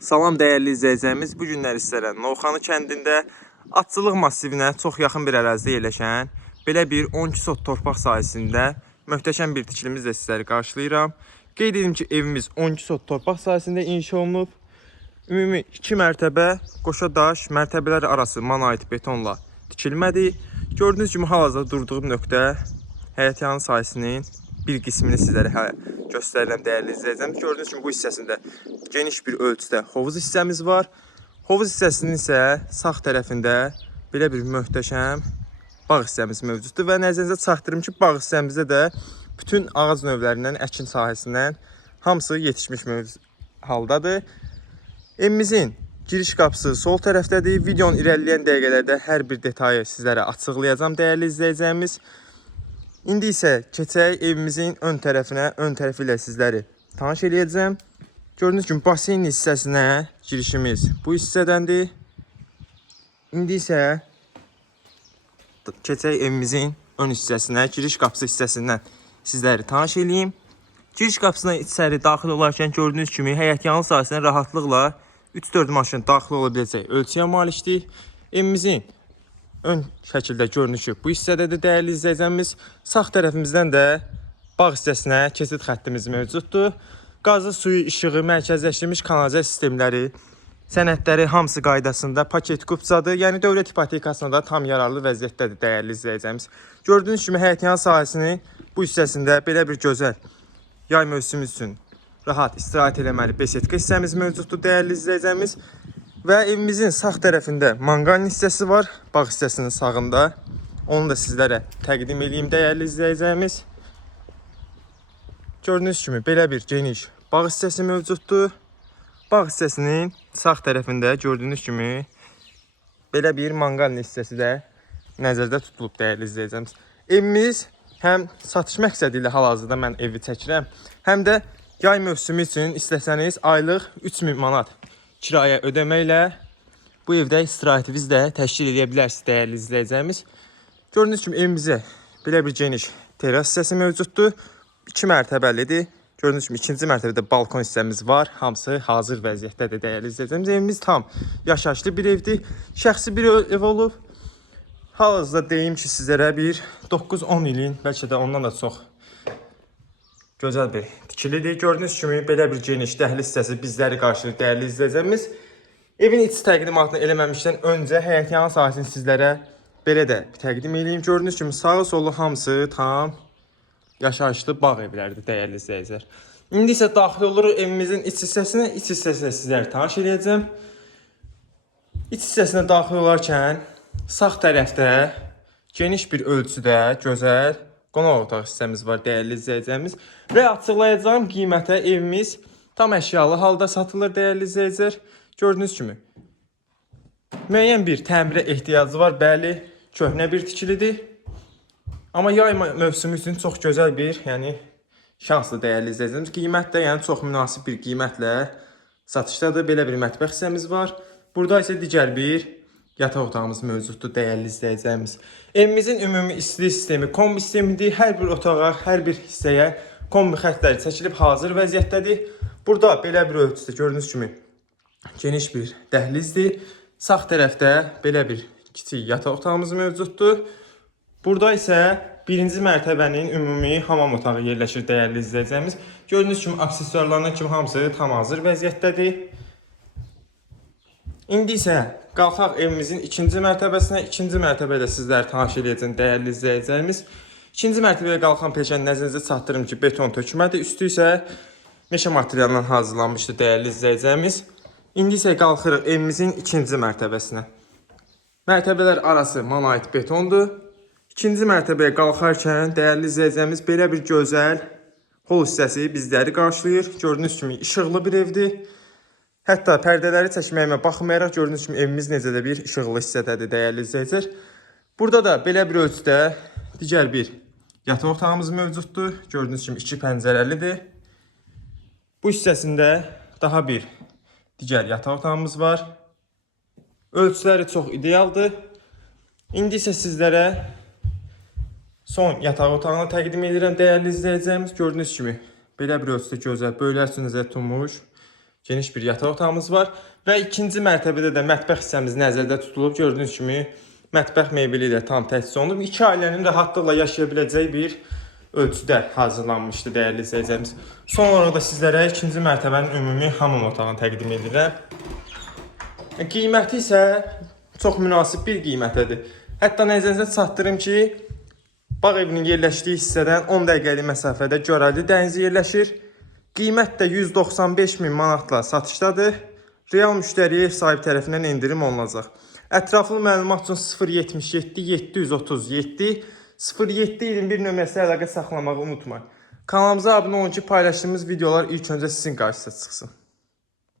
Salam dəyərli izləyicilərimiz, bu günlər sizlərə Novxanı kəndində atçılıq massivinə çox yaxın bir ərazidə yerləşən belə bir 12 sot torpaq sahəsində möhtəşəm bir tikilimizlə sizləri qarşılayıram. Qeyd edim ki, evimiz 12 sot torpaq sahəsində inşa olunub. Ümumi 2 mərtəbə, qoşa daş, mərtəbələr arası monolit betonla tikilmədi. Gördüyünüz kimi hal-hazırda durduğum nöqtə həyətyanı sahəsinin bir qismini sizlərə göstərirəm dəyərli izləyicilər. Gördüyünüz kimi bu hissəsində geniş bir ölçüdə hovuz hissəmiz var. Hovuz hissəsinin isə sağ tərəfində belə bir möhtəşəm bağ hissəmiz mövcuddur və nəzərinizə çatdırım ki, bağ hissəmizdə də bütün ağac növlərindən, əkin sahəsindən hamısı yetişmiş haldadır. Evimizin giriş qapısı sol tərəfdədir. Videonun irəliləyən dəqiqələrdə hər bir detayı sizlərə açıqlayacağam dəyərli izləyicilərimiz. İndi isə keçək evimizin ön tərəfinə, ön tərəfi ilə sizləri tanış eləyəcəm. Gördüyünüz kimi baseyn hissəsinə girişimiz bu hissədəndir. İndi isə keçək evimizin ön hissəsinə, giriş qapısı hissəsindən sizləri tanış eləyim. Giriş qapısına içəri daxil olarkən gördüyünüz kimi həyətyanı sahəsinə rahatlıqla 3-4 maşın daxil ola biləcək ölçüyə malikdir. Evimizin ön şəkildə görünüşü bu hissədədir dəyərli izləyicilərimiz. Sağ tərəfimizdən də bağ hissəsinə keçid xəttimiz mövcuddur. Qazı, suyu, işığı, mərkəzləşdirilmiş kanalizasiya sistemləri, sənədləri hamısı qaydasında paket kupçadır. Yəni dövlət ipotekasına da tam yararlı vəziyyətdədir dəyərli izləyicilərimiz. Gördüyünüz kimi həyətyan sahəsinin bu hissəsində belə bir gözəl yay mövsümü üçün rahat istirahət eləməli besetka hissəmiz mövcuddur dəyərli izləyicilərimiz. Və evimizin sağ tərəfində manqalin hissəsi var, bağ hissəsinin sağında. Onu da sizlərə təqdim edeyim dəyərli izləyicilərimiz. Gördüyünüz kimi belə bir geniş bağ hissəsi mövcuddur. Bağ hissəsinin sağ tərəfində gördüyünüz kimi belə bir manqalin hissəsi də nəzərdə tutulub dəyərli izləyicilərimiz. Evimiz həm satış məqsədi ilə hal-hazırda mən evi çəkirəm, həm də yay mövsümü üçün istəsəniz aylıq 3000 manat kirayə ödəməklə bu evdə istirahətinizi də təşkil edə bilərsiniz dəyərli izləyicilərimiz. Gördüyünüz kimi evimizə belə bir geniş terras hissəsi mövcuddur. 2 mərtəbəlidir. Gördüyünüz kimi ikinci mərtəbədə balkon hissəmiz var. Hamısı hazır vəziyyətdədir dəyərli izləyicilərimiz. Evimiz tam yaşayışlı bir evdir. Şəxsi bir ev olub. Hal-hazırda deyim ki, sizlərə bir 9-10 ilin, bəlkə də ondan da çox gözəl bir tikilidir. Gördüyünüz kimi belə bir geniş dəhliz hissəsi bizləri qarşılayır dəyərli izləyicilərimiz. Evin iç təqdimatını eləməmişdən öncə həyətyanı sahəsini sizlərə belə də təqdim edeyim. Gördüyünüz kimi sağı solu hamısı tam yaşayışlı bağ evləridir dəyərli izləyicilər. İndi isə daxil oluruq evimizin iç hissəsinə. İç hissəsinə sizləri tanış eləyəcəm. İç hissəsinə daxil olarkən sağ tərəfdə geniş bir ölçüdə gözəl qonaq otaq hissəmiz var dəyərli izləyicilərimiz və açıqlayacağım qiymətə evimiz tam əşyalı halda satılır dəyərli izləyicilər. Gördüyünüz kimi müəyyən bir təmirə ehtiyacı var. Bəli, köhnə bir tikilidir. Amma yay mövsümü üçün çox gözəl bir, yəni şanslı dəyərli izləyicilərimiz. Qiymət də yəni çox münasib bir qiymətlə satışdadır. Belə bir mətbəx hissəmiz var. Burada isə digər bir yataq otağımız mövcuddur dəyərli izləyicilərimiz. Evimizin ümumi istilik sistemi kombi sistemidir. Hər bir otağa, hər bir hissəyə kombi xəttləri çəkilib hazır vəziyyətdədir. Burada belə bir ölçüdə gördüyünüz kimi geniş bir dəhlizdir. Sağ tərəfdə belə bir kiçik yataq otağımız mövcuddur. Burada isə birinci mərtəbənin ümumi hamam otağı yerləşir dəyərli izləyicilərimiz. Gördüyünüz kimi aksesuarlarına kimi hamısı tam hazır vəziyyətdədir. İndi isə qalxaq evimizin ikinci mərtəbəsinə. İkinci mərtəbədə sizləri tanış edəcəm dəyərli izləyicilərimiz. İkinci mərtəbəyə qalxan peşən nəzərinizə çatdırım ki, beton tökmədir. Üstü isə meşə materialından hazırlanmışdı dəyərli izləyicilərimiz. İndi isə qalxırıq evimizin ikinci mərtəbəsinə. Mərtəbələr arası monolit betondur. İkinci mərtəbəyə qalxarkən dəyərli izləyicilərimiz belə bir gözəl hol hissəsi bizləri qarşılayır. Gördüyünüz kimi işıqlı bir evdir. Hətta pərdələri çəkməyimə baxmayaraq gördüyünüz kimi evimiz necə də bir işıqlı hissədədir dəyərli izləyicilər. Burada da belə bir ölçüdə digər bir yataq otağımız mövcuddur. Gördüyünüz kimi iki pəncərəlidir. Bu hissəsində daha bir digər yataq otağımız var. Ölçüləri çox idealdır. İndi isə sizlərə son yataq otağını təqdim edirəm dəyərli izləyicilərimiz. Gördüyünüz kimi belə bir ölçüdə gözəl, böyüklər üçün nəzərdə tutulmuş geniş bir yataq otağımız var və ikinci mərtəbədə də mətbəx hissəmiz nəzərdə tutulub. Gördüyünüz kimi mətbəx mebeli ilə tam təchiz olunub. İki ailənin rahatlıqla yaşaya biləcəyi bir ölçüdə hazırlanmışdı dəyərli izləyicilərimiz. Son olaraq da sizlərə ikinci mərtəbənin ümumi hamam otağını təqdim edirəm. Qiyməti isə çox münasib bir qiymətədir. Hətta nəzərinizə çatdırım ki, bağ evinin yerləşdiyi hissədən 10 dəqiqəlik məsafədə Görəli dənizi yerləşir. Qiymət də 195 min manatla satışdadır. Real müştəriyə ev sahibi tərəfindən endirim olunacaq. Ətraflı məlumat üçün 077 737 0721 nömrəsi əlaqə saxlamağı unutmayın. Kanalımıza abunə olun ki, paylaşdığımız videolar ilk öncə sizin qarşınıza çıxsın.